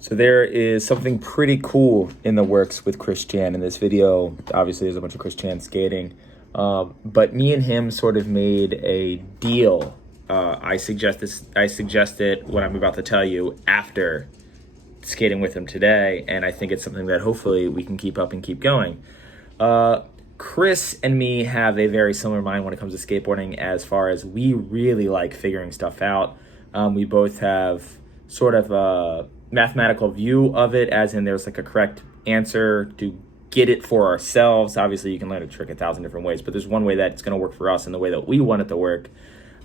So there is something pretty cool in the works with Chris Chann. In this video, obviously there's a bunch of Chris Chann skating, but me and him sort of made a deal. I suggested what I'm about to tell you after skating with him today, and I think it's something that hopefully we can keep up and keep going. Chris and me have a very similar mind when it comes to skateboarding, as far as we really like figuring stuff out. We both have sort of a mathematical view of it, as in there's like a correct answer to get it for ourselves. Obviously you can learn a trick 1,000 different ways, but there's one way that's going to work for us in the way that we want it to work.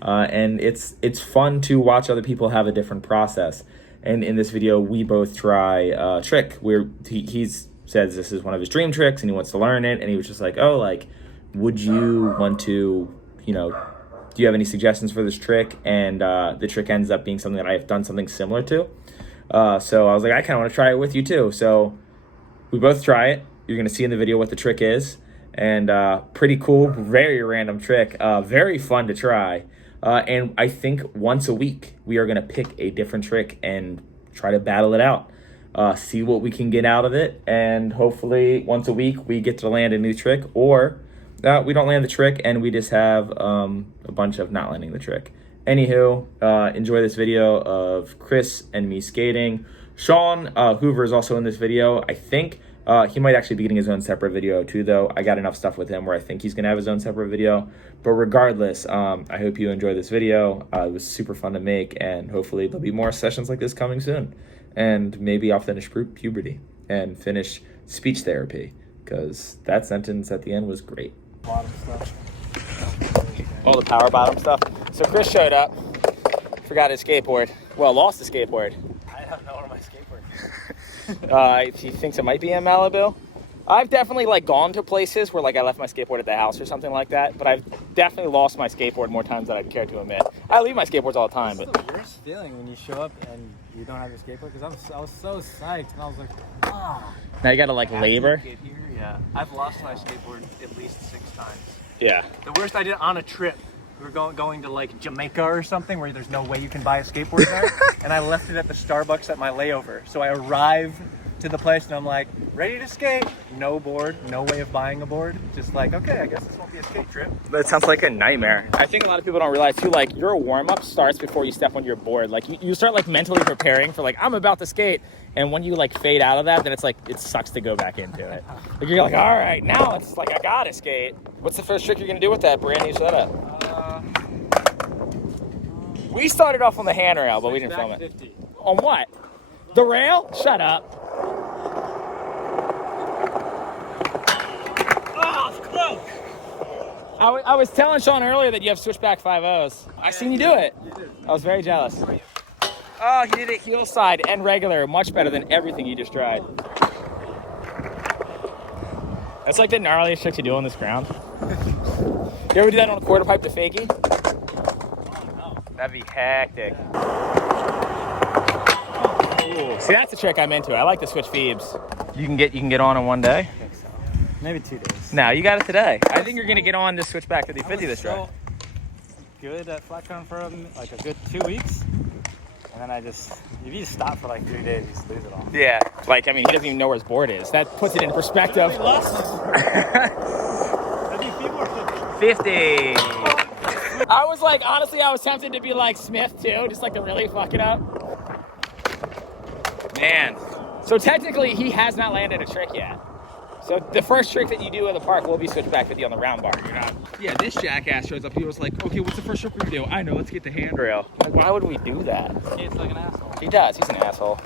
And it's fun to watch other people have a different process. And in this video, we both try a trick where he says this is one of his dream tricks and he wants to learn it. And he was just like, oh, like, would you want to, do you have any suggestions for this trick? And the trick ends up being something that I've done something similar to. So I was like, I kind of want to try it with you too. So we both try it. You're going to see in the video what the trick is. And pretty cool, very random trick, very fun to try. And I think once a week, we are going to pick a different trick and try to battle it out, see what we can get out of it. And hopefully once a week, we get to land a new trick, or we don't land the trick and we just have a bunch of not landing the trick. Anywho, enjoy this video of Chris and me skating. Shaun Hoover is also in this video, I think. He might actually be getting his own separate video too, though. I got enough stuff with him where I think he's going to have his own separate video. But regardless, I hope you enjoy this video. It was super fun to make, and hopefully there'll be more sessions like this coming soon. And maybe I'll finish puberty and finish speech therapy, because that sentence at the end was great. Bottom stuff. All the power bottom stuff. So Chris showed up, forgot his skateboard. Well, lost his skateboard. I don't know where my skateboard is. He thinks it might be in Malibu. I've definitely gone to places where I left my skateboard at the house or something like that, but I've definitely lost my skateboard more times than I'd care to admit. I leave my skateboards all the time. It's the worst feeling when you show up and you don't have your skateboard, because I was so psyched and I was like, ah. Now you gotta labor. Get here, yeah. I've lost my skateboard at least 6 times. Yeah. The worst I did on a trip. We were going to Jamaica or something where there's no way you can buy a skateboard there. And I left it at the Starbucks at my layover. So I arrive to the place and I'm like, ready to skate. No board, no way of buying a board. Just okay, I guess this won't be a skate trip. That sounds like a nightmare. I think a lot of people don't realize too, your warm-up starts before you step on your board. You start mentally preparing for I'm about to skate. And when you fade out of that, then it's it sucks to go back into it. You're all right, now it's I gotta skate. What's the first trick you're gonna do with that brand new setup? We started off on the handrail, but we didn't film it. 50. On what? The rail? Shut up. Oh, it's close. I was telling Shaun earlier that you have switchback 5.0s. I seen you do it. You did. I was very jealous. Oh, he did it heel side and regular, much better than everything you just tried. That's the gnarliest trick to do on this ground. You ever do that on a quarter pipe to fakie? That'd be hectic. Ooh. See, that's the trick I'm into. I like to switch Phoebes. You can get on in one day? I think so. Maybe 2 days. No, you got it today. I think you're gonna get on this switchback 50/50 this try. Good at flat cone for a good 2 weeks. And then if you just stop for 3 days, you just lose it all. Yeah, he doesn't even know where his board is. That puts it in perspective. I think people are 50. 50. I was honestly, I was tempted to be Smith too, just to really fuck it up. Man. So technically, he has not landed a trick yet. So the first trick that you do in the park will be switchback 50 on the round bar. You're not. Yeah, this jackass shows up. He was okay, what's the first trick we're gonna do? I know, let's get the handrail. Why would we do that? He skates like an asshole. He does. He's an asshole.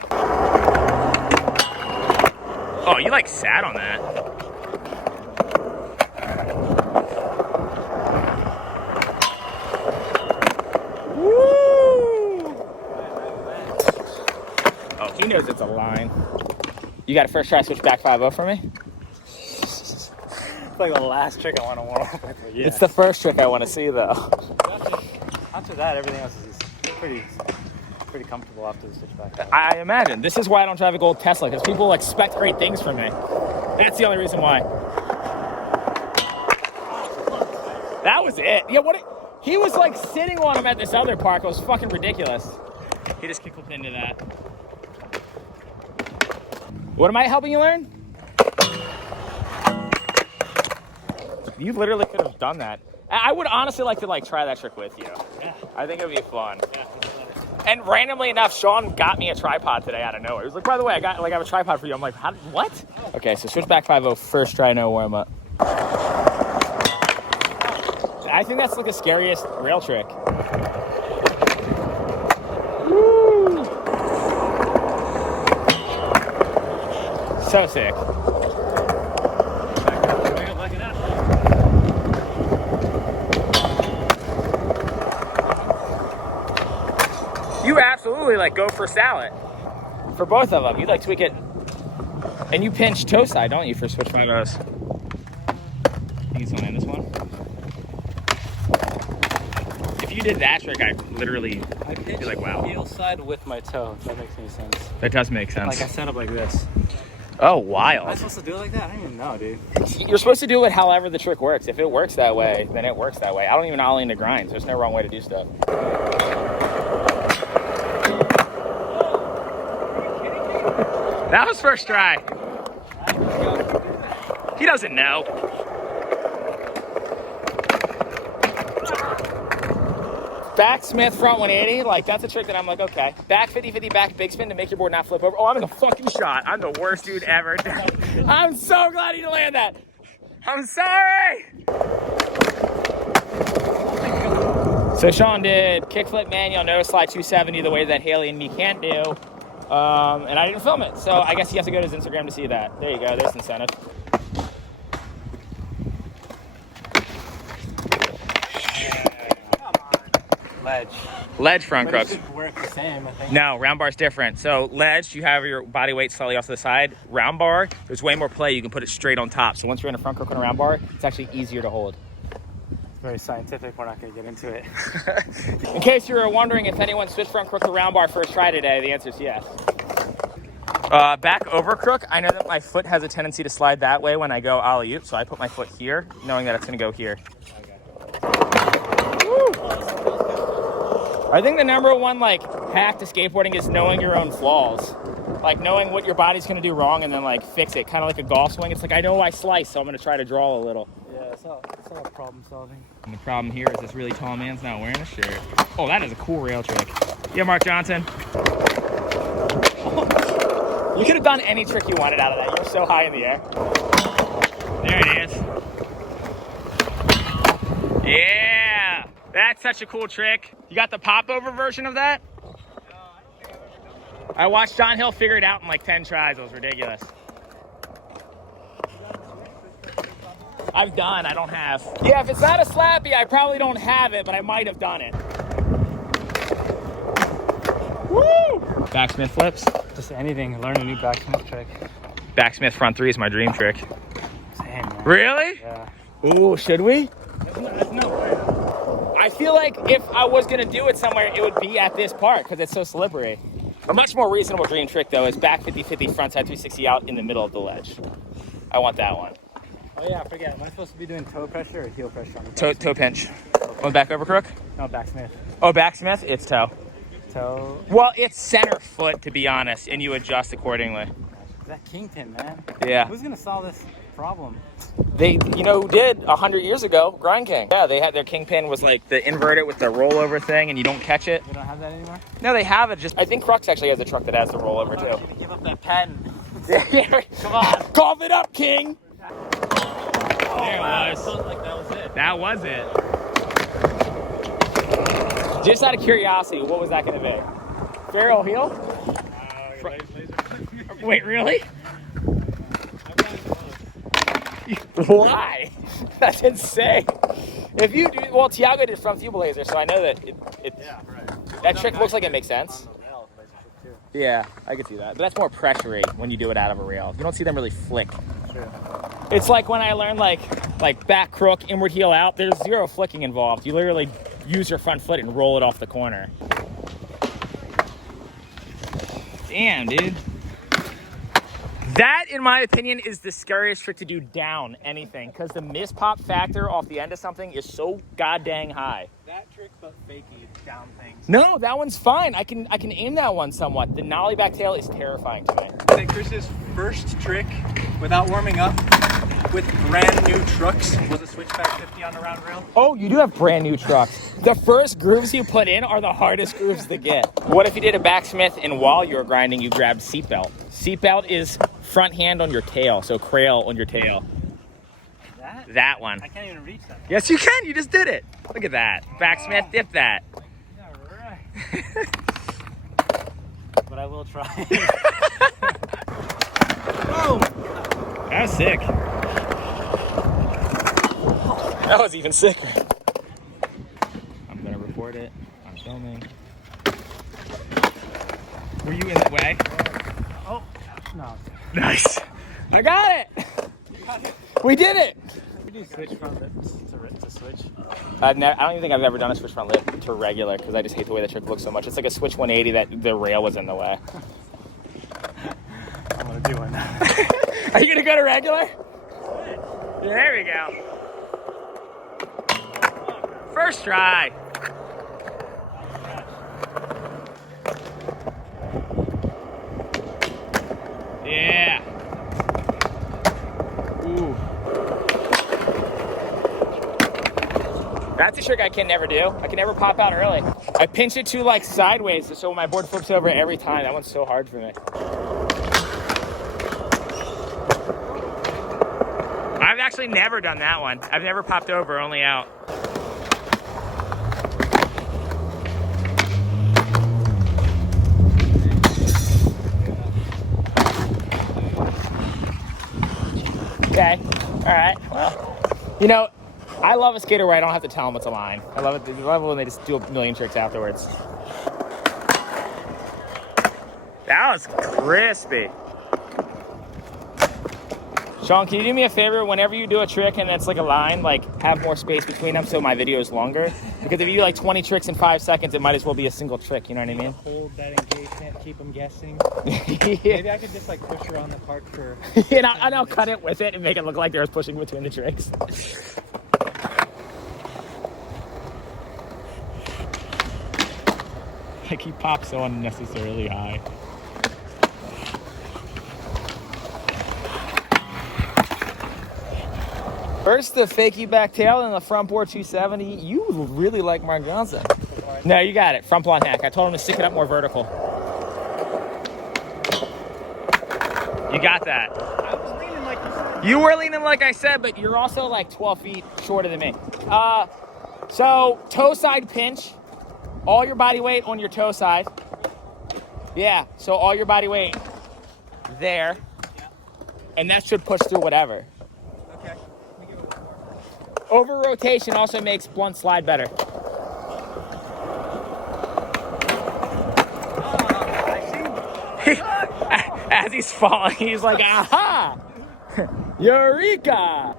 Oh, you sat on that. Oh, he knows it's a line. You got a first try switch back 5.0 for me? It's the last trick I want to warm up with. Yeah. It's the first trick I want to see, though. After that, everything else is pretty comfortable after the switchback. I imagine. This is why I don't drive a gold Tesla, because people expect great things from me. That's the only reason why. That was it. Yeah, he was sitting on him at this other park. It was fucking ridiculous. He just kicked into that. What am I helping you learn? You literally could have done that. I would honestly like to like try that trick with you. Yeah. I think it would be fun. Yeah. And randomly enough, Sean got me a tripod today out of nowhere. He was like, by the way, I have a tripod for you. I'm like, what? Okay, so switchback 5-0, first try, no warm up. I think that's like the scariest rail trick. Woo! So sick. You absolutely like go for salad for both of them. You like tweak it, and you pinch toe side, don't you, for switch 5-0s? I think it's on in this one. If you did that trick, I literally be like, wow. Heel side with my toe. If that makes any sense. That does make sense. Like I set up like this. Oh, wild. Am I supposed to do it like that? I don't even know, dude. You're supposed to do it however the trick works. If it works that way, then it works that way. I don't even ollie into grinds. There's no wrong way to do stuff. That was first try. He doesn't know. Backsmith front 180, like that's a trick that I'm like, okay. Back 50-50, back big spin to make your board not flip over. Oh, I'm in the fucking shot. I'm the worst dude ever. I'm so glad you land that. I'm sorry. So Sean did kickflip manual, no slide 270 the way that Haley and me can't do. And I didn't film it. So I guess he has to go to his Instagram to see that. There you go, there's incentive. Ledge front crooks. It should work the same, I think. No, round bar's different. So ledge, you have your body weight slightly off to the side. Round bar, there's way more play. You can put it straight on top. So once you're in a front crook on a round bar, it's actually easier to hold. It's very scientific. We're not going to get into it. In case you were wondering if anyone switched front crook to round bar first try today, the answer is yes. Back over crook, I know that my foot has a tendency to slide that way when I go alley-oop, so I put my foot here, knowing that it's going to go here. I think the number one like hack to skateboarding is knowing your own flaws. Like knowing what your body's gonna do wrong and then like fix it. Kind of like a golf swing. It's like, I know I slice, so I'm gonna try to draw a little. Yeah, it's all problem solving. And the problem here is this really tall man's not wearing a shirt. Oh, that is a cool rail trick. Yeah, Mark Johnson. You could have done any trick you wanted out of that. You're so high in the air. There it is. Yeah, that's such a cool trick. You got the pop-over version of that? I watched John Hill figure it out in like 10 tries. It was ridiculous. I don't have. Yeah, if it's not a slappy, I probably don't have it, but I might have done it. Woo! Backsmith flips. Just anything. Learn a new backsmith trick. Backsmith front 3 is my dream trick. Same, man. Really? Yeah. Ooh, should we? There's no way. I feel like if I was gonna do it somewhere, it would be at this park because it's so slippery. A much more reasonable dream trick though is back 50-50, front side 360 out in the middle of the ledge. I want that one. Oh yeah, I forget. Am I supposed to be doing toe pressure or heel pressure on the Toe pinch. On back over crook? No, backsmith. Oh, backsmith? It's toe. Toe. Well, it's center foot to be honest, and you adjust accordingly. That kingpin, man. Yeah. Who's gonna solve this problem? They, you know who did 100 years ago? Grind King. Yeah, they had their kingpin was like the inverted with the rollover thing, and you don't catch it. We don't have that anymore? No, they have it. Just I think Crux actually has a truck that has the rollover too. Give up that pen. Come on, cough it up, King. There it was. Like that was it. That was it. Just out of curiosity, what was that going to be? Barrel heel? Wait, really? Why? That's insane. If you do, well, Tiago did front view blazer, so I know that Yeah, right. that trick looks like it makes sense. Yeah, I can see that. But that's more pressure when you do it out of a rail. You don't see them really flick. Sure. It's like when I learned like back crook, inward heel out, there's zero flicking involved. You literally use your front foot and roll it off the corner. Damn, dude. That, in my opinion, is the scariest trick to do down anything, because the miss pop factor off the end of something is so goddamn high. That trick, but fakey. down things. No, that one's fine. I can aim that one somewhat. The nollie back tail is terrifying to me. I think Chris's first trick without warming up with brand new trucks was a switchback 50 on the round rail. Oh, you do have brand new trucks. The first grooves you put in are the hardest grooves to get. What if you did a backsmith and while you were grinding, you grabbed seatbelt? Seatbelt is front hand on your tail, so crail on your tail. That one. I can't even reach that. Yes, you can. You just did it. Look at that. Backsmith, dip that. All right. But I will try. Whoa! That was sick. That was even sicker. I'm gonna record it. I'm filming. Were you in the way? Oh, no. Nice. I got it. We did it. We do switch front lip to switch. I don't even think I've ever done a switch front lip to regular because I just hate the way the trick looks so much. It's like a switch 180 that the rail was in the way. I'm gonna do one. Are you gonna go to regular? There we go. First try. Yeah. Ooh. That's a trick I can never do. I can never pop out early. I pinch it to like sideways so my board flips over every time. That one's so hard for me. I've actually never done that one. I've never popped over, only out. Okay, all right, well, you know, I love a skater where I don't have to tell them it's a line. I love it, I love it when they just do a million tricks afterwards. That was crispy. Shaun, can you do me a favor? Whenever you do a trick and it's like a line, like have more space between them so my video is longer. Because if you do like 20 tricks in 5 seconds, it might as well be a single trick, you know what I mean? Hold that engagement, keep them guessing. Yeah. Maybe I could just like push around the park for... And I'll cut it with it and make it look like they were pushing between the tricks. Like he pops so unnecessarily high. First the fakie back tail and the front board 270. You really like Mark Johnson. No, you got it. Front blonde hack. I told him to stick it up more vertical. You got that. I was leaning like you said. You were leaning like I said, but you're also like 12 feet shorter than me. So toe side pinch. All your body weight on your toe side. Yeah, so all your body weight there. Yeah. And that should push through whatever. Okay. Let me give it one more. Over rotation also makes blunt slide better. As he's falling, he's like, aha! Eureka!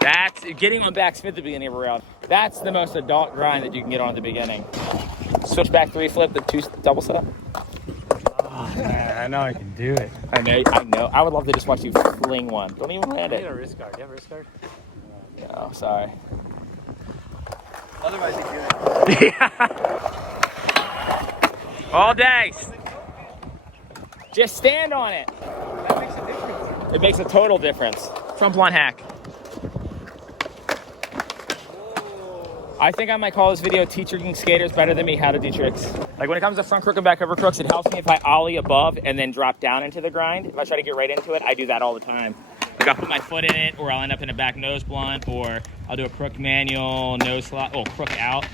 That's getting on backsmith at the beginning of a round. That's the most adult grind that you can get on at the beginning. Switch back 3 flip, the 2 double set. Oh man, I know I can do it. I know. I would love to just watch you fling one. Don't even land I need it. a wrist guard. Do you have a wrist guard? No, sorry. Otherwise you do it. Yeah. All day. Just stand on it. That makes a difference. It makes a total difference. Front blunt hack. I think I might call this video teaching skaters better than me how to do tricks. Like when it comes to front crook and back over crooks, it helps me if I ollie above and then drop down into the grind. If I try to get right into it, I do that all the time. Like I'll put my foot in it, or I'll end up in a back nose blunt, or I'll do a crook manual, nose slot, crook out.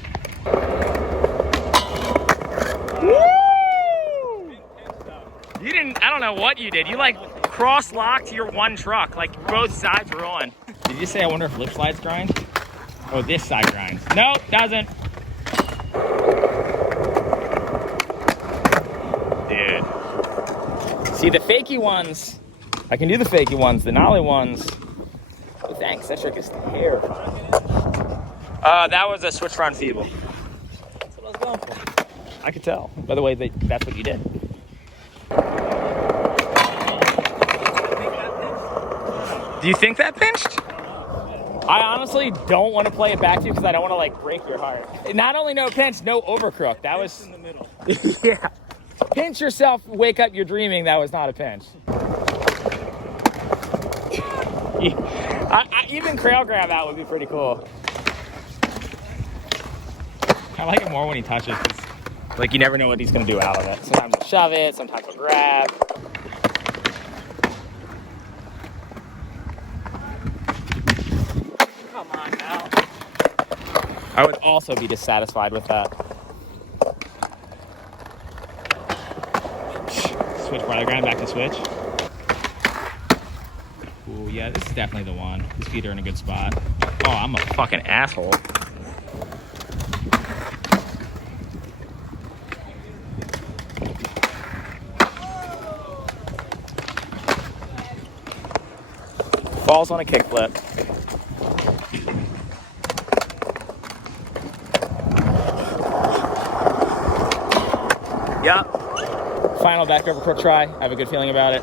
Woo! You didn't, I don't know what you did. You like cross-locked your one truck, like both sides were on. Did you say I wonder if lip slides grind? Oh, this side grinds. Nope, doesn't. Dude. See, the fakey ones, I can do the fakey ones, the nollie ones. Oh, thanks, that trick is terrifying. That was a switch front feeble. That's what I was going for. I could tell. By the way, that's what you did. Do you think that pinched? I honestly don't want to play it back to you because I don't want to like break your heart. Not only no pinch, no overcrook. That was in the middle. Yeah. Pinch yourself, wake up, you're dreaming. That was not a pinch. Even crail grab out would be pretty cool. I like it more when he touches. Like you never know what he's gonna do out of it. Sometimes he'll shove it, sometimes he'll grab. Come on now. I would also be dissatisfied with that. Switch brother, grind back to switch. Ooh, yeah, this is definitely the one. His feet are in a good spot. Oh, I'm a fucking asshole. Falls on a kickflip. Yep. Final back over crook try. I have a good feeling about it.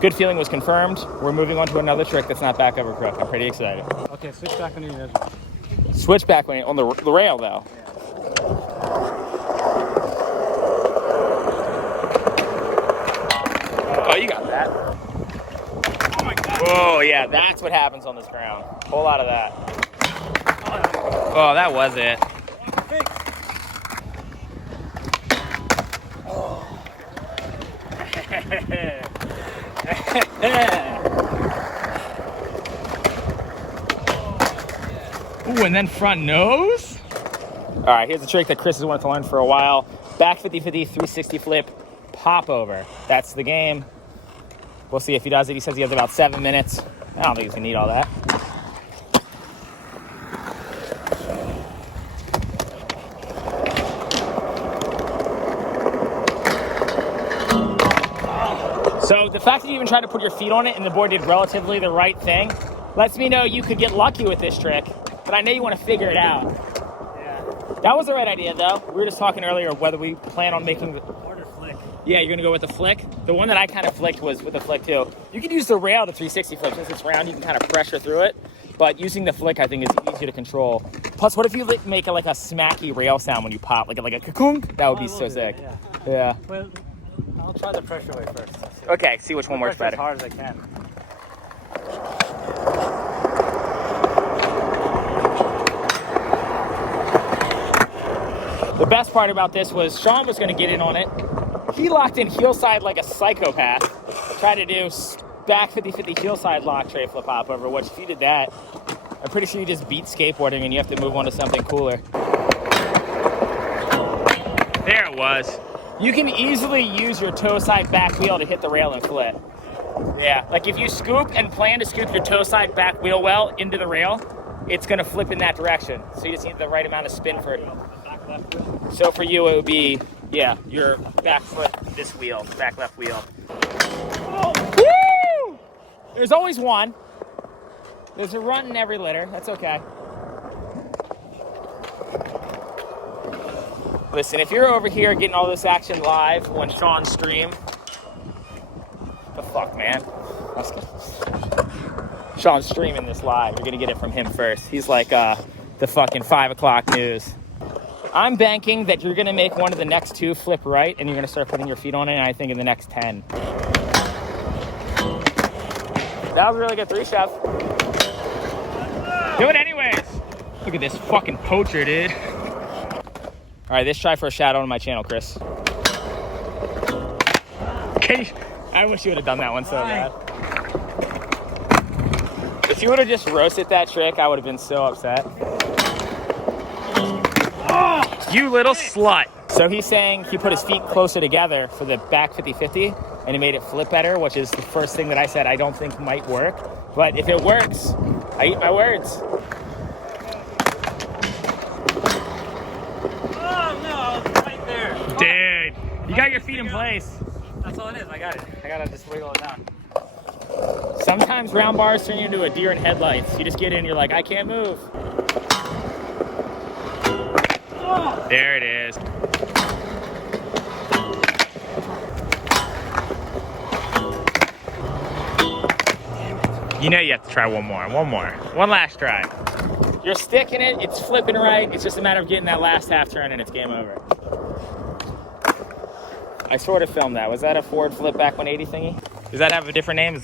Good feeling was confirmed. We're moving on to another trick that's not back over crook. I'm pretty excited. Okay, switch back on your edge. Switch back on the rail though. Oh, you got that. Oh my God. Whoa, yeah, that's what happens on this ground. Whole lot of that. Oh, that was it. Ooh, and then front nose. All right, here's a trick that Chris has wanted to learn for a while. Back 50-50, 360 flip, pop over. That's the game. We'll see if he does it. He says he has about 7 minutes. I don't think he's gonna need all that. So the fact that you even tried to put your feet on it and the board did relatively the right thing lets me know you could get lucky with this trick, but I know you want to figure it out. Yeah. That was the right idea though. We were just talking earlier whether we plan on making the... Order flick. Yeah, you're gonna go with the flick? The one that I kind of flicked was with the flick too. You could use the rail, the 360 flip. Since it's round, you can kind of pressure through it. But using the flick, I think, is easier to control. Plus, what if you make like a smacky rail sound when you pop, like a kakunk? That would be so sick. That, Yeah. Well, I'll try the pressure way first. Okay, see which one works better. As hard as I can. The best part about this was Shaun was going to get in on it. He locked in heel side like a psychopath. Tried to do back 50-50 heel side lock tray flip hop over, which if you did that, I'm pretty sure you just beat skateboarding and you have to move on to something cooler. There it was. You can easily use your toe side back wheel to hit the rail and flip. Yeah, like if you scoop and plan to scoop your toe side back wheel well into the rail, it's going to flip in that direction. So you just need the right amount of spin for it. So for you, it would be, yeah, your back foot, this wheel, back left wheel. Oh. Woo! There's always one. There's a run in every litter. That's okay. Listen, if you're over here getting all this action live on Shaun's stream, the fuck, man? Shaun's streaming this live. You're gonna get it from him first. He's like the fucking 5 o'clock news. I'm banking that you're gonna make one of the next 2 flip right, and you're gonna start putting your feet on it, and I think in the next 10. That was a really good 3-shove. Do it anyways. Look at this fucking poacher, dude. All right, let's try for a shout out on my channel, Chris. I wish you would have done that one so bad. If you would have just roasted that trick, I would have been so upset. Oh, you little slut. So he's saying he put his feet closer together for the back 50-50, and he made it flip better, which is the first thing that I said I don't think might work. But if it works, I eat my words. Dude, you got your feet in place. That's all it is. I got it. I gotta just wiggle it down. Sometimes round bars turn you into a deer in headlights. You just get in, you're like, I can't move. Oh. There it is. You know you have to try one more. One last try. You're sticking it, it's flipping right. It's just a matter of getting that last half turn and it's game over. I sort of filmed that. Was that a forward flip back 180 thingy? Does that have a different name?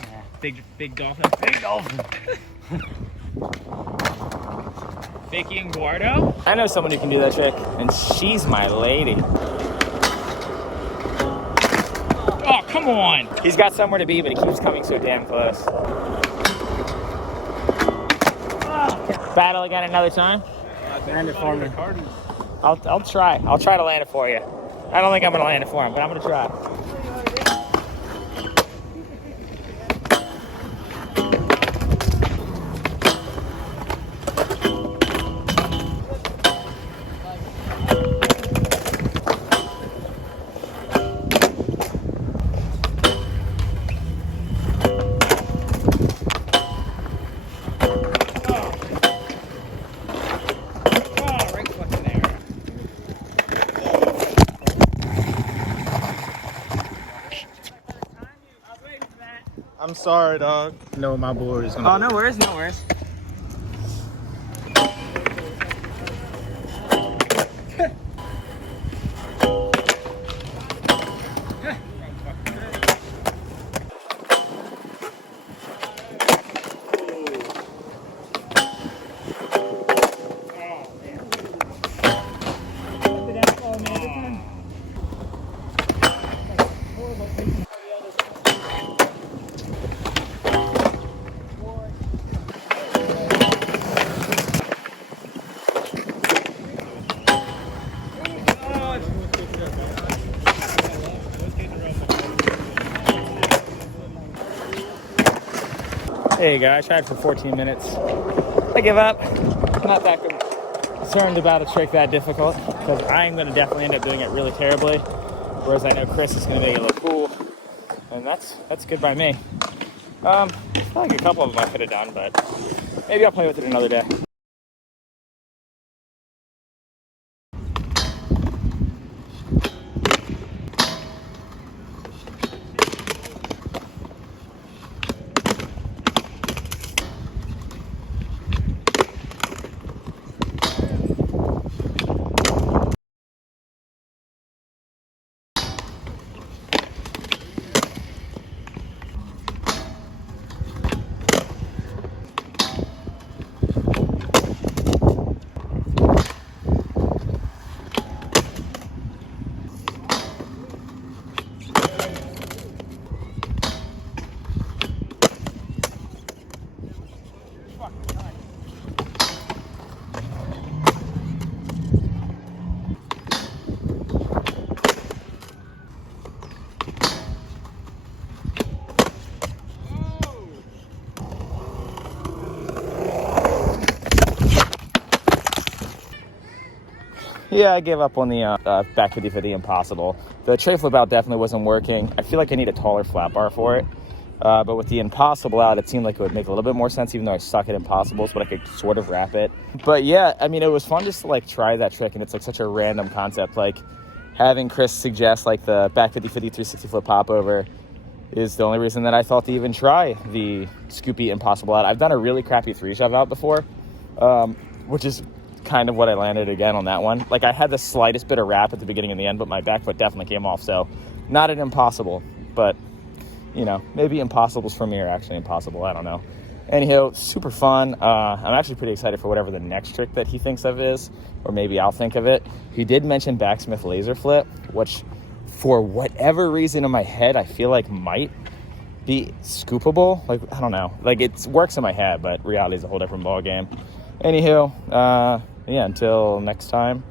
Yeah, big dolphin. Big dolphin. Vicky and Guardo? I know someone who can do that trick, and she's my lady. Oh, come on. He's got somewhere to be, but he keeps coming so damn close. Battle again another time? Land it for me. I'll try. I'll try to land it for you. I don't think I'm gonna land it for him, but I'm gonna try. I'm sorry, dog. No, my board is gonna. Oh, no worries, no worries. There you go. I tried for 14 minutes. I give up. Not that concerned about a trick that difficult because I'm going to definitely end up doing it really terribly. Whereas I know Chris is going to make it look cool, and that's good by me. I feel like a couple of them I could have done, but maybe I'll play with it another day. Yeah, I gave up on the back 50-50 impossible. The tray flip out definitely wasn't working. I feel like I need a taller flat bar for it. But with the impossible out, it seemed like it would make a little bit more sense, even though I suck at impossibles, but I could sort of wrap it. But yeah, I mean, it was fun just to like try that trick, and it's like such a random concept. Like having Chris suggest like the back 50-50 360 flip pop over is the only reason that I thought to even try the scoopy impossible out. I've done a really crappy 3-shove out before, which is kind of what I landed again on that one. Like I had the slightest bit of wrap at the beginning and the end, but my back foot definitely came off. So not an impossible, but you know, maybe impossibles for me are actually impossible. I don't know. Anyhow, super fun. I'm actually pretty excited for whatever the next trick that he thinks of is, or maybe I'll think of it. He did mention backsmith laser flip, which for whatever reason in my head, I feel like might be scoopable. Like, I don't know. Like it works in my head, but reality is a whole different ball game. Anywho, yeah, until next time.